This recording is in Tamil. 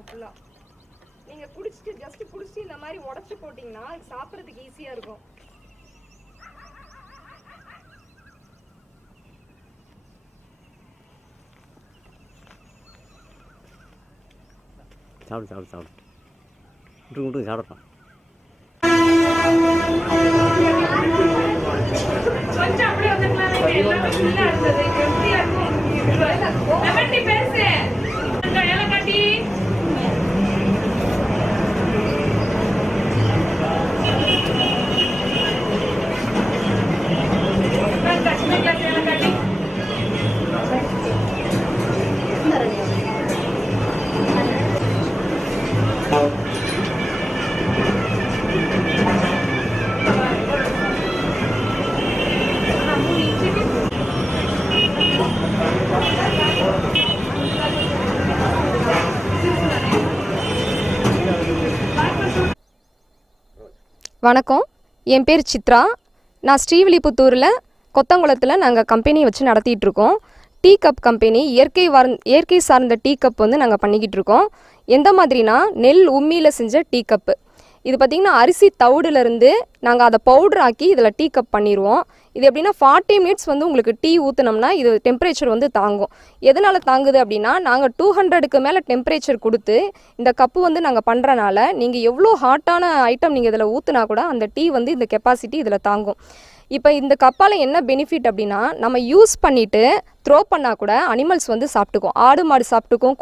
வரும் ஃபுல்லா. நீங்க குடிச்சிட்டு ஜஸ்ட் குடிச்சிட்டு இந்த மாதிரி உடைச்சு போட்டீங்கன்னா சாப்பிட்றதுக்கு ஈஸியா இருக்கும். சாப்பிடு சாப்பிடு சாப்பிடு விட்டு விட்டு சாப்பிடலாம். கொஞ்சம் அப்படியே வந்துக்கலாம். எல்லாமே ஃபுல்லா இருந்தது. எப்படியா இருக்கும்? லெமன் பேசு. எல்லாம் கட்டி வணக்கம், என் பேர் சித்ரா. நான் ஸ்ரீவில்லிபுத்தூரில் கொத்தங்குளத்தில் நாங்கள் கம்பெனி வச்சு நடத்திட்டுருக்கோம். டீ கப் கம்பெனி, இயற்கை சார்ந்த டீ கப் வந்து நாங்கள் பண்ணிக்கிட்டு இருக்கோம். எந்த மாதிரினா நெல் உம்மியில் செஞ்ச டீ கப்பு. இது பார்த்திங்கன்னா அரிசி தவிடுலேருந்து நாங்கள் அதை பவுடர் ஆக்கி இதில் டீ கப் பண்ணிடுவோம். இது எப்படின்னா 40 மினிட்ஸ் வந்து உங்களுக்கு டீ ஊற்றினோம்னா இது டெம்பரேச்சர் வந்து தாங்கும். எதனால் தாங்குது அப்படின்னா நாங்கள் 200க்கு மேலே டெம்பரேச்சர் கொடுத்து இந்த கப்பு வந்து நாங்கள் பண்ணுறனால நீங்கள் எவ்வளோ ஹாட்டான ஐட்டம் நீங்கள் இதில் ஊற்றுனா கூட அந்த டீ வந்து இந்த கெப்பாசிட்டி இதில் தாங்கும். இப்போ இந்த கப்பால் என்ன பெனிஃபிட் அப்படின்னா நம்ம யூஸ் பண்ணிவிட்டு த்ரோ பண்ணால் கூட அனிமல்ஸ் வந்து சாப்பிட்டுக்கும். ஆடு மாடு சாப்பிட்டுக்கும்,